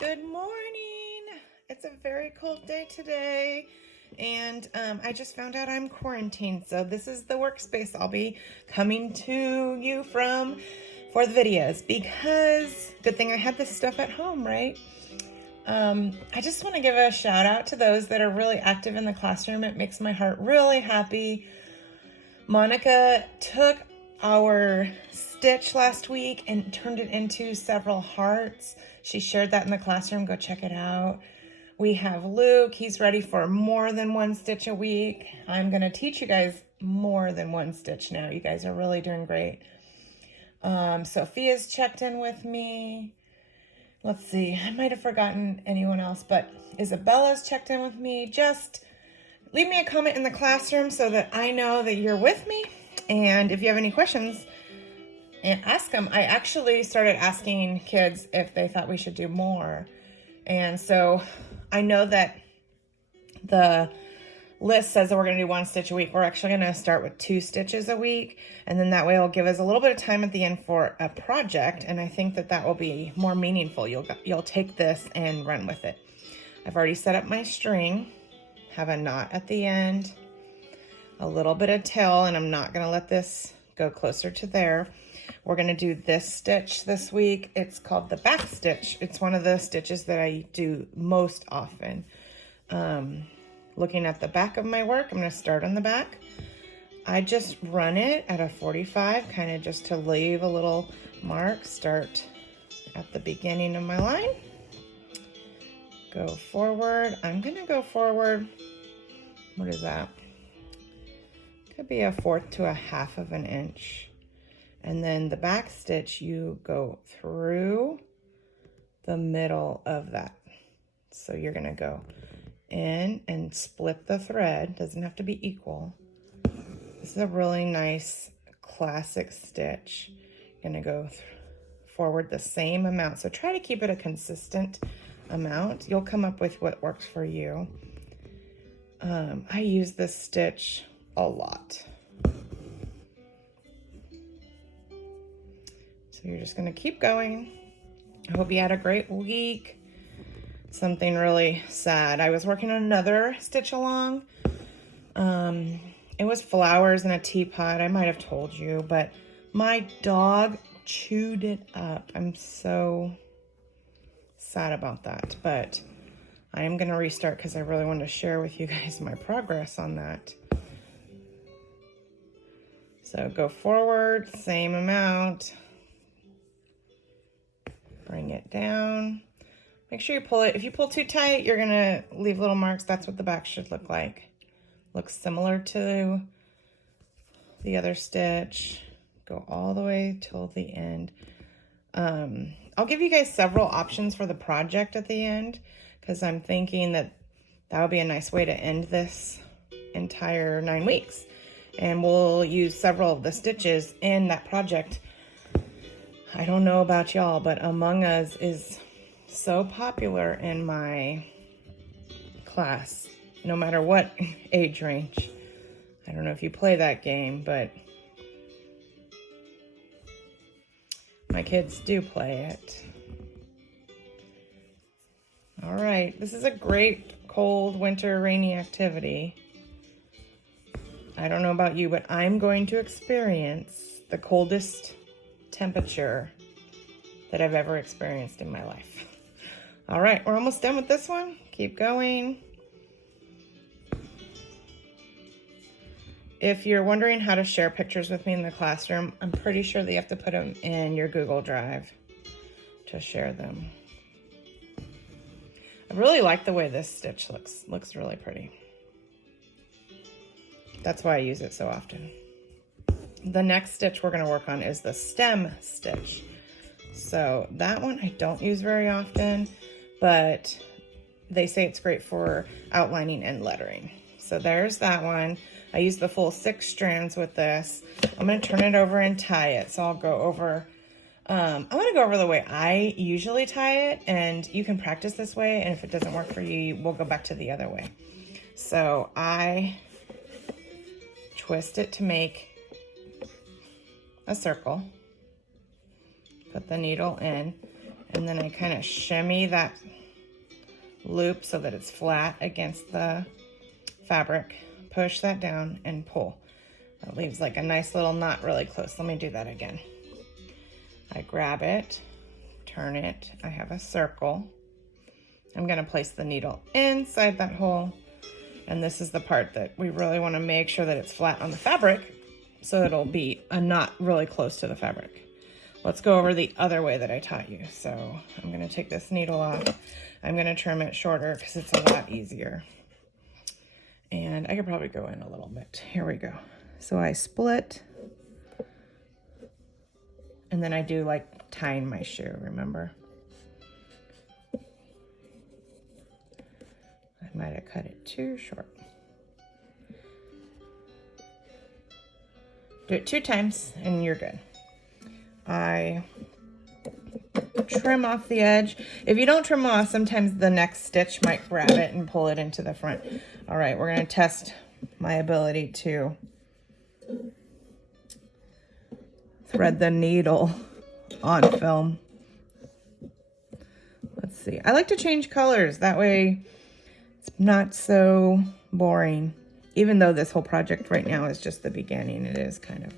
Good morning. It's a very cold day today, and I just found out I'm quarantined, so this is the workspace I'll be coming to you from for the videos, because good thing I had this stuff at home, right? I just want to give a shout out to those that are really active in the classroom. It makes my heart really happy. Monica took our stitch last week and turned it into several hearts. She shared that in the classroom. Go check it out. We have Luke. He's ready for more than one stitch a week. I'm going to teach you guys more than one stitch now. You guys are really doing great. Sophia's checked in with me. Let's see. I might have forgotten anyone else, but Isabella's checked in with me. Just leave me a comment in the classroom so that I know that you're with me. And if you have any questions, and ask them. I actually started asking kids if they thought we should do more. And so I know that the list says that we're going to do one stitch a week. We're actually going to start with 2 stitches a week. And then that way it'll give us a little bit of time at the end for a project. And I think that that will be more meaningful. You'll take this and run with it. I've already set up my string, have a knot at the end, a little bit of tail, and I'm not going to let this go closer to there. We're going to do this stitch this week. It's called the back stitch. It's one of the stitches that I do most often. Looking at the back of my work, I'm going to start on the back. I just run it at a 45, kind of just to leave a little mark. Start at the beginning of my line. Go forward. I'm going to go forward. What is that? Could be 1/4 to 1/2 of an inch. And then the back stitch, you go through the middle of that. So you're going to go in and split the thread. Doesn't have to be equal. This is a really nice classic stitch. You're going to go forward the same amount. So try to keep it a consistent amount. You'll come up with what works for you. I use this stitch a lot. So you're just going to keep going. I hope you had a great week. Something really sad. I was working on another stitch along. It was flowers in a teapot. I might have told you, but my dog chewed it up. I'm so sad about that, but I am going to restart because I really want to share with you guys my progress on that. So go forward, same amount. Bring it down. Make sure you pull it. If you pull too tight, you're gonna leave little marks. That's what the back should look like. Looks similar to the other stitch. Go all the way till the end. I'll give you guys several options for the project at the end, because I'm thinking that that would be a nice way to end this entire 9 weeks. And we'll use several of the stitches in that project. I don't know about y'all, but Among Us is so popular in my class, no matter what age range. I don't know if you play that game, but my kids do play it. All right, this is a great cold winter rainy activity. I don't know about you, but I'm going to experience the coldest temperature that I've ever experienced in my life. All right, we're almost done with this one. Keep going. If you're wondering how to share pictures with me in the classroom, I'm pretty sure that you have to put them in your Google Drive to share them. I really like the way this stitch looks. Looks really pretty. That's why I use it so often. The next stitch we're going to work on is the stem stitch. So that one I don't use very often, but they say it's great for outlining and lettering. So there's that one. I use the full 6 strands with this. I'm going to turn it over and tie it. So I'll go over, I'm going to go over the way I usually tie it, and you can practice this way. And if it doesn't work for you, we'll go back to the other way. So I twist it to make a circle, put the needle in, And then I kind of shimmy that loop so that it's flat against the fabric. Push that down and pull. That leaves like a nice little knot really close. Let me do that again. I grab it, turn it. I have a circle. I'm gonna place the needle inside that hole. And this is the part that we really wanna make sure that it's flat on the fabric so it'll be a knot really close to the fabric. Let's go over the other way that I taught you. So I'm gonna take this needle off. I'm gonna trim it shorter because it's a lot easier. And I could probably go in a little bit. Here we go. So I split, and then I do like tying my shoe, remember? I might have cut it too short. Do it 2 times and you're good. I trim off the edge. If you don't trim off, sometimes the next stitch might grab it and pull it into the front. All right, we're gonna test my ability to thread the needle on film. Let's see. I like to change colors. That way it's not so boring. Even though this whole project right now is just the beginning, it is kind of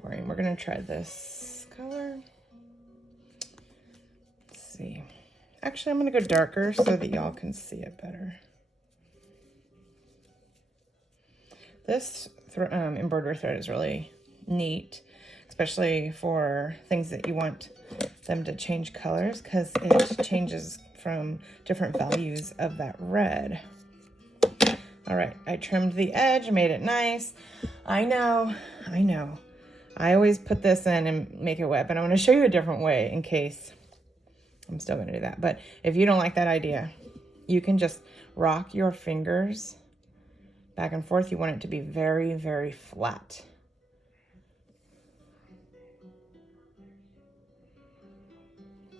boring. We're gonna try this color. Let's see. Actually, I'm gonna go darker so that y'all can see it better. This embroidery thread is really neat, especially for things that you want them to change colors, because it changes from different values of that red. All right, I trimmed the edge, made it nice. I know. I always put this in and make it wet, but I'm gonna show you a different way in case I'm still gonna do that. But if you don't like that idea, you can just rock your fingers back and forth. You want it to be very, very flat.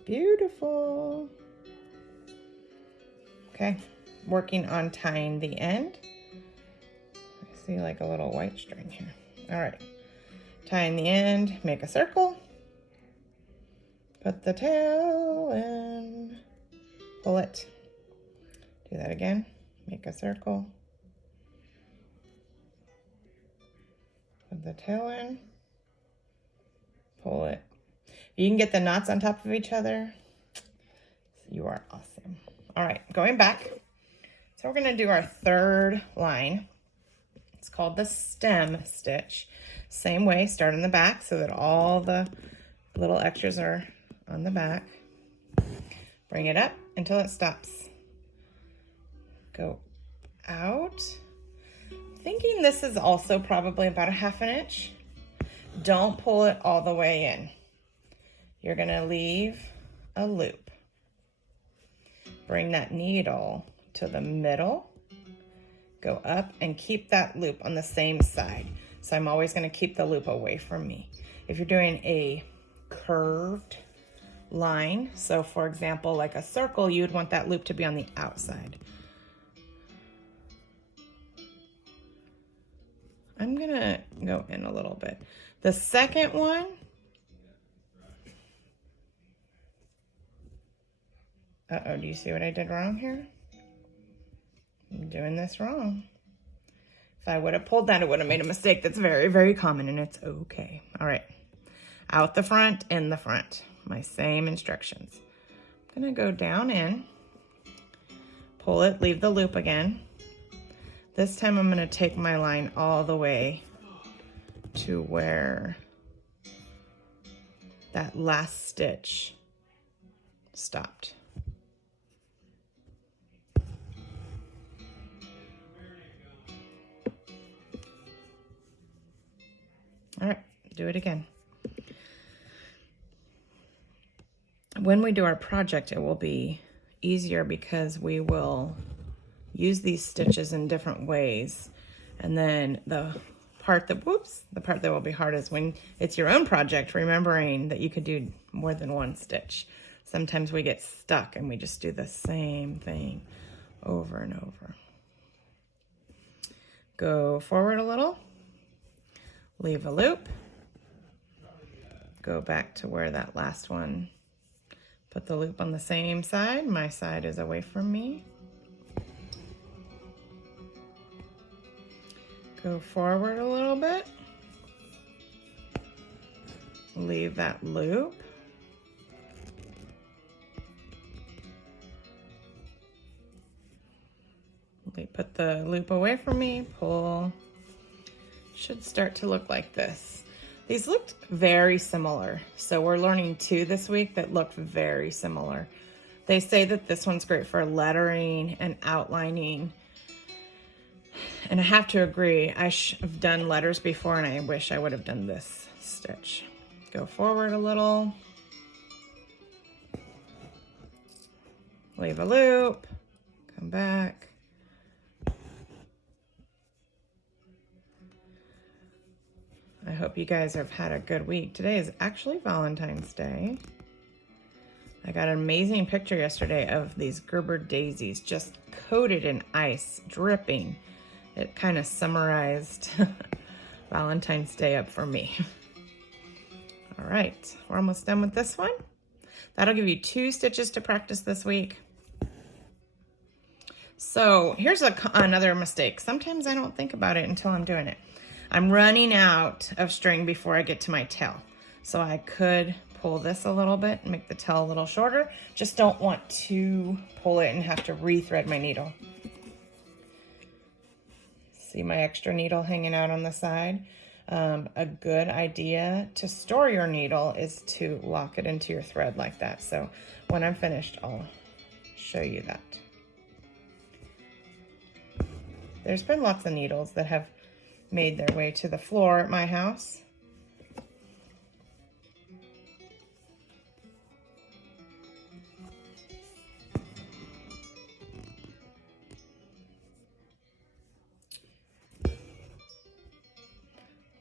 Beautiful. Okay, working on tying the end. I see like a little white string here. All right, tying the end, make a circle. Put the tail in, pull it. Do that again, make a circle. Put the tail in, pull it. You can get the knots on top of each other. You are awesome. All right, going back. So we're gonna do our 3rd line. It's called the stem stitch. Same way, start in the back so that all the little extras are on the back. Bring it up until it stops. Go out. Thinking this is also probably about a 1/2 inch. Don't pull it all the way in. You're gonna leave a loop. Bring that needle to the middle, go up and keep that loop on the same side. So I'm always gonna keep the loop away from me. If you're doing a curved line, so for example, like a circle, you'd want that loop to be on the outside. I'm gonna go in a little bit. The second one, uh-oh, do you see what I did wrong here? I'm doing this wrong. If I would have pulled that, it would have made a mistake. That's very, very common, and it's okay. All right, out the front, in the front. My same instructions. I'm gonna go down in, pull it, leave the loop again. This time I'm gonna take my line all the way to where that last stitch stopped. All right, do it again. When we do our project, it will be easier because we will use these stitches in different ways. And then the part that will be hard is when it's your own project, remembering that you could do more than one stitch. Sometimes we get stuck and we just do the same thing over and over. Go forward a little. Leave a loop, go back to where that last one Put the loop on the same side. My side is away from me. Go forward a little bit. Leave that loop. Put the loop away from me, pull. Should start to look like this. These looked very similar. So we're learning 2 this week that look very similar. They say that this one's great for lettering and outlining. And I have to agree, I've done letters before and I wish I would have done this stitch. Go forward a little. Leave a loop, come back. I hope you guys have had a good week. Today is actually Valentine's Day. I got an amazing picture yesterday of these Gerber daisies just coated in ice, dripping. It kind of summarized Valentine's Day up for me. All right, we're almost done with this one. That'll give you 2 stitches to practice this week. So here's another mistake. Sometimes I don't think about it until I'm doing it. I'm running out of string before I get to my tail. So I could pull this a little bit and make the tail a little shorter. Just don't want to pull it and have to rethread my needle. See my extra needle hanging out on the side? A good idea to store your needle is to lock it into your thread like that. So when I'm finished, I'll show you that. There's been lots of needles that have made their way to the floor at my house.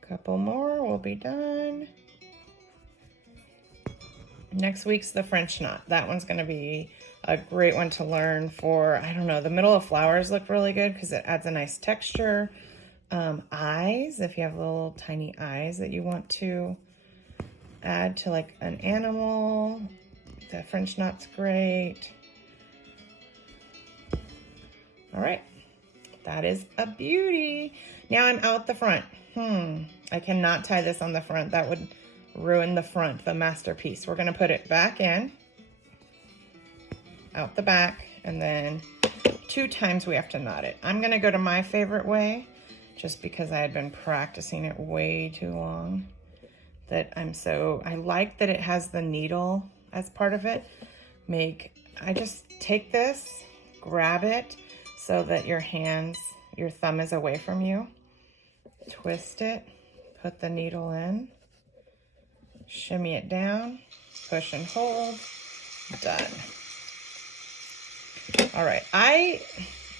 Couple more, we'll be done. Next week's the French knot. That one's going to be a great one to learn for, I don't know, the middle of flowers look really good because it adds a nice texture. Eyes, if you have little tiny eyes that you want to add to like an animal, the French knot's great. All right, that is a beauty. Now I'm out the front. I cannot tie this on the front. That would ruin the front, the masterpiece. We're gonna put it back in, out the back, and then 2 times we have to knot it. I'm gonna go to my favorite way, just because I had been practicing it way too long. I like that it has the needle as part of it. I just take this, grab it so that your thumb is away from you. Twist it, put the needle in, shimmy it down, push and hold, done. All right,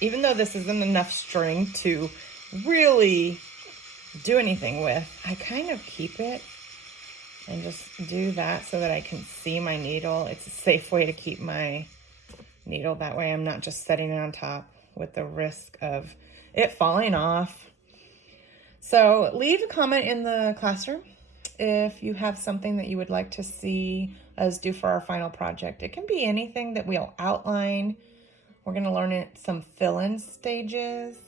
even though this isn't enough string to really do anything with, I kind of keep it and just do that so that I can see my needle. It's a safe way to keep my needle. That way I'm not just setting it on top with the risk of it falling off. So leave a comment in the classroom if you have something that you would like to see us do for our final project. It can be anything that we'll outline. We're going to learn some fill-in stages.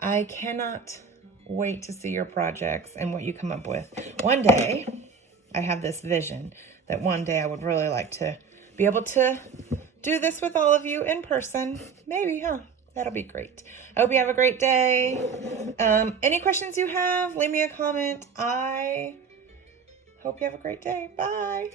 I cannot wait to see your projects and what you come up with. One day, I have this vision that one day I would really like to be able to do this with all of you in person. Maybe, huh? That'll be great. I hope you have a great day. Any questions you have, leave me a comment. I hope you have a great day. Bye.